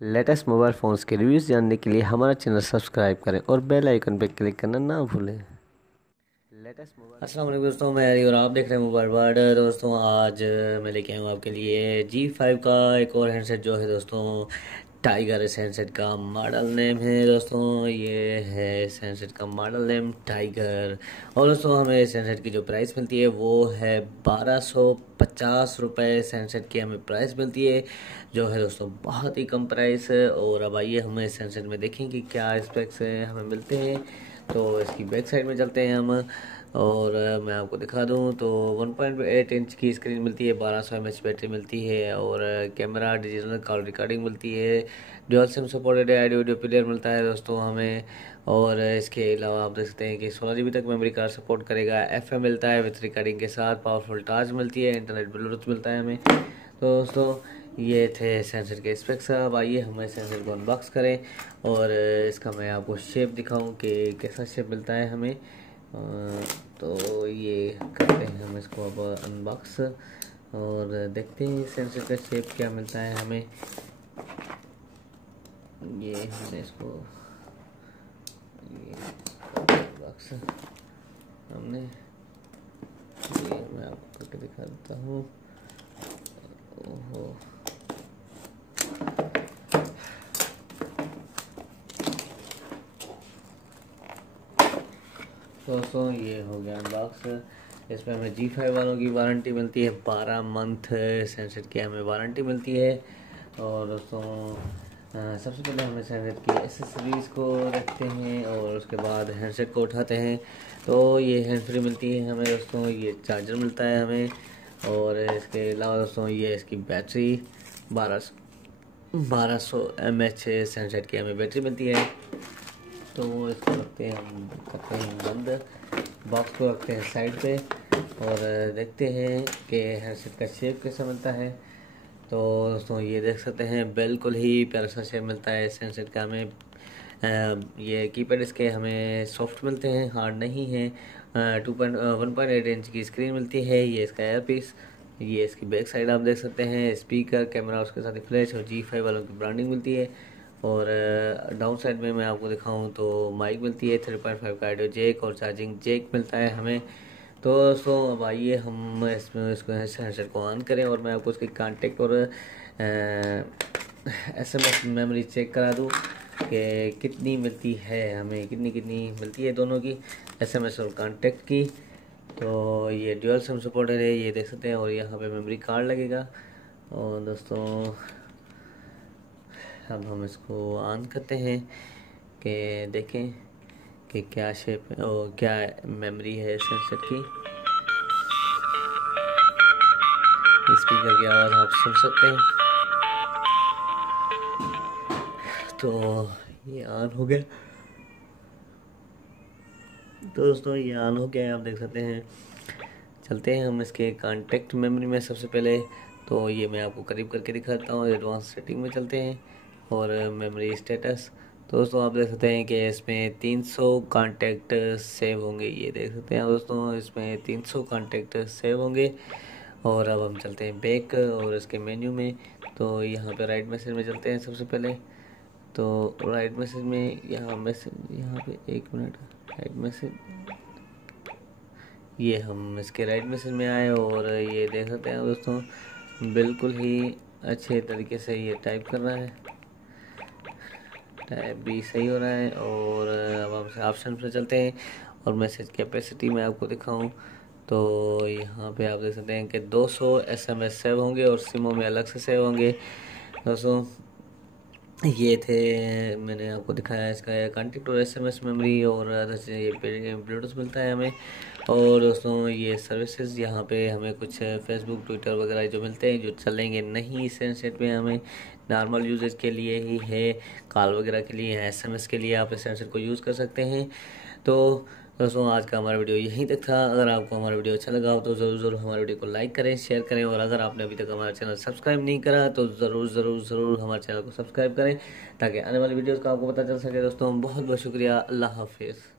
Latest mobile phones के reviews जानने के लिए हमारा चैनल सब्सक्राइब करें और बेल आइकन पर क्लिक करना ना भूलें। अस्सलाम वालेकुम दोस्तों, मैं यारी और आप देख रहे हैं मोबाइल वर्ल्ड। दोस्तों आज मैं लेके आया हूँ आपके लिए G5 का एक और हैंडसेट जो है दोस्तों टाइगर। इस हैंडसेट का मॉडल नेम है दोस्तों, ये है इस हैंडसेट का मॉडल नेम टाइगर। और दोस्तों हमें इस हैंडसेट की जो प्राइस मिलती है वो है 1250 रुपये। इस हैंडसेट की हमें प्राइस मिलती है जो है दोस्तों बहुत ही कम प्राइस। और अब आइए हम इस हैंडसेट में देखें कि क्या स्पेक्स हमें मिलते हैं। तो इसकी बैक साइड में चलते हैं हम और मैं आपको दिखा दूं तो 1.8 इंच की स्क्रीन मिलती है, 1200 mAh बैटरी मिलती है और कैमरा डिजिटल कॉल रिकॉर्डिंग मिलती है। डुअल सिम सपोर्टेड है, ऑडियो प्लेयर मिलता है दोस्तों हमें। और इसके अलावा आप देख सकते हैं कि 16 GB तक मेमोरी कार्ड सपोर्ट करेगा। FM मिलता है विथ रिकॉर्डिंग के साथ, पावरफुल टॉर्च मिलती है, इंटरनेट ब्लूटूथ मिलता है हमें। तो दोस्तों ये थे सेंसर के स्पेक्स। अब आइए हम सेंसर को अनबॉक्स करें और इसका मैं आपको शेप दिखाऊं कि कैसा शेप मिलता है हमें। तो ये करते हैं हम इसको अब अनबॉक्स और देखते हैं सेंसर का शेप क्या मिलता है हमें। ये हमने इसको अनबॉक्स हमने ये मैं आपको करके दिखा देता हूँ। ओहो दोस्तों ये हो गया अनबॉक्स। इसमें हमें G5 वालों की वारंटी मिलती है 12 मंथ। हैंडसेट की हमें वारंटी मिलती है। और दोस्तों सबसे पहले हम हैंडसेट की एसेसरीज़ को रखते हैं और उसके बाद हैंडसेट को उठाते हैं। तो ये हैंड फ्री मिलती है हमें दोस्तों, ये चार्जर मिलता है हमें। और इसके अलावा दोस्तों ये इसकी बैटरी 1200 mAh हैंडसेट की हमें बैटरी मिलती है। तो इसको रखते हैं हम, करते हैं बंद, बॉक्स को रखते हैं साइड पे और देखते हैं कि हैंडसेट का शेप कैसा मिलता है। तो दोस्तों ये देख सकते हैं बिल्कुल ही प्यारा सा शेप मिलता है इस हैंडसेट का हमें। ये कीपैड इसके हमें सॉफ्ट मिलते हैं, हार्ड नहीं है। 1.8 इंच की स्क्रीन मिलती है। ये इसका एयर पीस, ये इसकी बैक साइड आप देख सकते हैं, स्पीकर कैमरा उसके साथ फ्लैश और G5 वालों की ब्रांडिंग मिलती है। और डाउन साइड में मैं आपको दिखाऊं तो माइक मिलती है, 3.5 का ऑडियो जैक और चार्जिंग जैक मिलता है हमें। तो दोस्तों अब आइए हम इसमें इसको हैंडसेट को ऑन करें और मैं आपको उसकी कांटेक्ट और SMS मेमोरी चेक करा दूं कि कितनी मिलती है हमें, कितनी मिलती है दोनों की, SMS और कांटेक्ट की। तो ये ड्यूअल सिम सपोर्टेड है, ये देख सकते हैं। और यहाँ पे मेमोरी कार्ड लगेगा। और दोस्तों अब हम इसको ऑन करते हैं कि देखें कि क्या शेप और क्या मेमोरी है इस हैंडसेट की। स्पीकर की आवाज़ आप सुन सकते हैं। तो ये ऑन हो गया। तो दोस्तों ये ऑन हो गया, आप देख सकते हैं। चलते हैं हम इसके कॉन्टेक्ट मेमोरी में सबसे पहले। तो ये मैं आपको करीब करके दिखाता हूँ। एडवांस सेटिंग में चलते हैं और मेमोरी स्टेटस। तो दोस्तों आप देख सकते हैं कि इसमें 300 कांटेक्ट सेव होंगे, ये देख सकते हैं दोस्तों, इसमें 300 कांटेक्ट सेव होंगे। और अब हम चलते हैं बैक और इसके मेन्यू में। तो यहाँ पे राइट मैसेज में चलते हैं सबसे पहले। तो राइट मैसेज में यहाँ पे 1 मिनट, राइट मैसेज, ये हम इसके राइट मैसेज में आए और ये देख सकते हैं दोस्तों बिल्कुल ही अच्छे तरीके से ये टाइप कर रहा है, टाइप भी सही हो रहा है। और अब हम ऑप्शन पर चलते हैं और मैसेज कैपेसिटी में आपको दिखाऊं तो यहाँ पे आप देख सकते हैं कि 200 SMS सेव होंगे और सिमों में अलग से सेव होंगे। दोस्तों ये थे, मैंने आपको दिखाया इसका कॉन्टेक्ट और SMS मेमोरी और ये ब्लूटूथ मिलता है हमें। और दोस्तों ये सर्विसेज यहाँ पे हमें कुछ फेसबुक ट्विटर वगैरह जो मिलते हैं जो चलेंगे नहीं इस हैंडसेट में, हमें नॉर्मल यूजेज के लिए ही है, कॉल वगैरह के लिए, SMS के लिए आप इस हैंडसेट को यूज़ कर सकते हैं। तो दोस्तों आज का हमारा वीडियो यहीं तक था। अगर आपको हमारा वीडियो अच्छा लगा हो तो ज़रूर हमारे वीडियो को लाइक करें, शेयर करें। और अगर आपने अभी तक हमारा चैनल सब्सक्राइब नहीं करा तो ज़रूर हमारे चैनल को सब्सक्राइब करें ताकि आने वाली वीडियोज़ का आपको पता चल सके। दोस्तों बहुत बहुत शुक्रिया, अल्लाह हाफिज़।